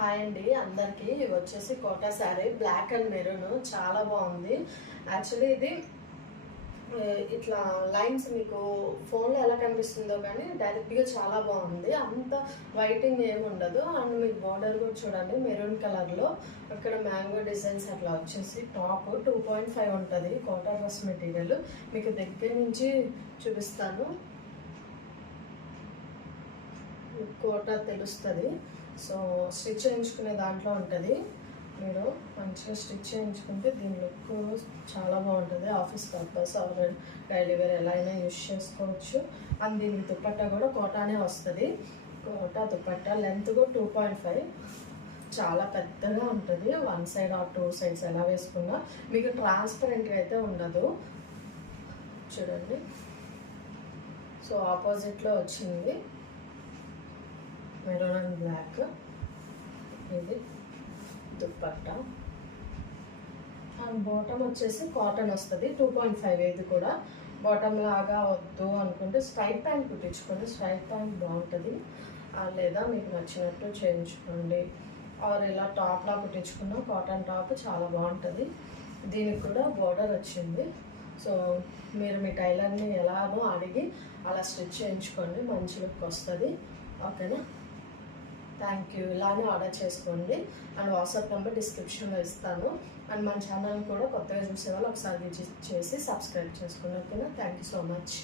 Hi అండి అందరికి. ఇది వచ్చేసి Kota sari black and maroon, చాలా బాగుంది. యాక్చువల్లీ ఇది ఇట్లా లైన్స్ మీకు ఫోన్లో ఎలా కనిపిస్తుందో కానీ డైరెక్ట్గా చాలా బాగుంది. అంత వైటింగ్ ఏమి ఉండదు. అండ్ మీకు బార్డర్ కూడా చూడండి మెరూన్ కలర్లో, అక్కడ మ్యాంగో డిజైన్స్ అట్లా వచ్చేసి. టాప్ 2.5 ఉంటుంది కోటా డ్రెస్ మెటీరియల్. మీకు దగ్గర నుంచి చూపిస్తాను, కోటా తెలుస్తుంది. సో స్టిచ్ చేయించుకునే దాంట్లో ఉంటుంది. మీరు మంచిగా స్టిచ్ చేయించుకుంటే దీని లుక్ చాలా బాగుంటుంది. Office purpose or daily wear ఎలా అయినా యూజ్ చేసుకోవచ్చు. అండ్ దీనికి దుపట్టా కూడా కోటానే వస్తుంది. కోటా దుపట్టా లెంత్ కూడా 2.5, చాలా పెద్దగా ఉంటుంది. 1 సైడ్ ఆర్ 2 సైడ్స్ ఎలా వేసుకున్నా మీకు ట్రాన్స్పరెంట్గా అయితే ఉండదు. చూడండి, సో ఆపోజిట్లో వచ్చింది మెరూన్ అండ్ బ్లాక్. ఇది దుపట్టా అండ్ బాటమ్ వచ్చేసి కాటన్ వస్తుంది. 2.5 ఇది కూడా. బాటమ్ లాగా వద్దు అనుకుంటే స్ట్రైట్ ప్యాంట్ కుట్టించుకోండి, స్ట్రైట్ ప్యాంట్ బాగుంటుంది. లేదా మీకు నచ్చినట్టు చేయించుకోండి. ఆర్ ఇలా టాప్లా కుట్టించుకున్న కాటన్ టాప్ చాలా బాగుంటుంది. దీనికి కూడా బార్డర్ వచ్చింది. సో మీరు మీ టైలర్ని ఎలానో అడిగి అలా స్టిచ్ చేయించుకోండి, మంచి లుక్ వస్తుంది. ఓకేనా? Thank you. ఇలానే ఆర్డర్ చేసుకోండి. అండ్ వాట్సాప్ నెంబర్ డిస్క్రిప్షన్లో ఇస్తాను. అండ్ మన ఛానల్ కూడా కొత్తగా చూసే వాళ్ళు ఒకసారి విజిట్ చేసి సబ్స్క్రైబ్ చేసుకోండి. ఓకేనా? Thank you so much.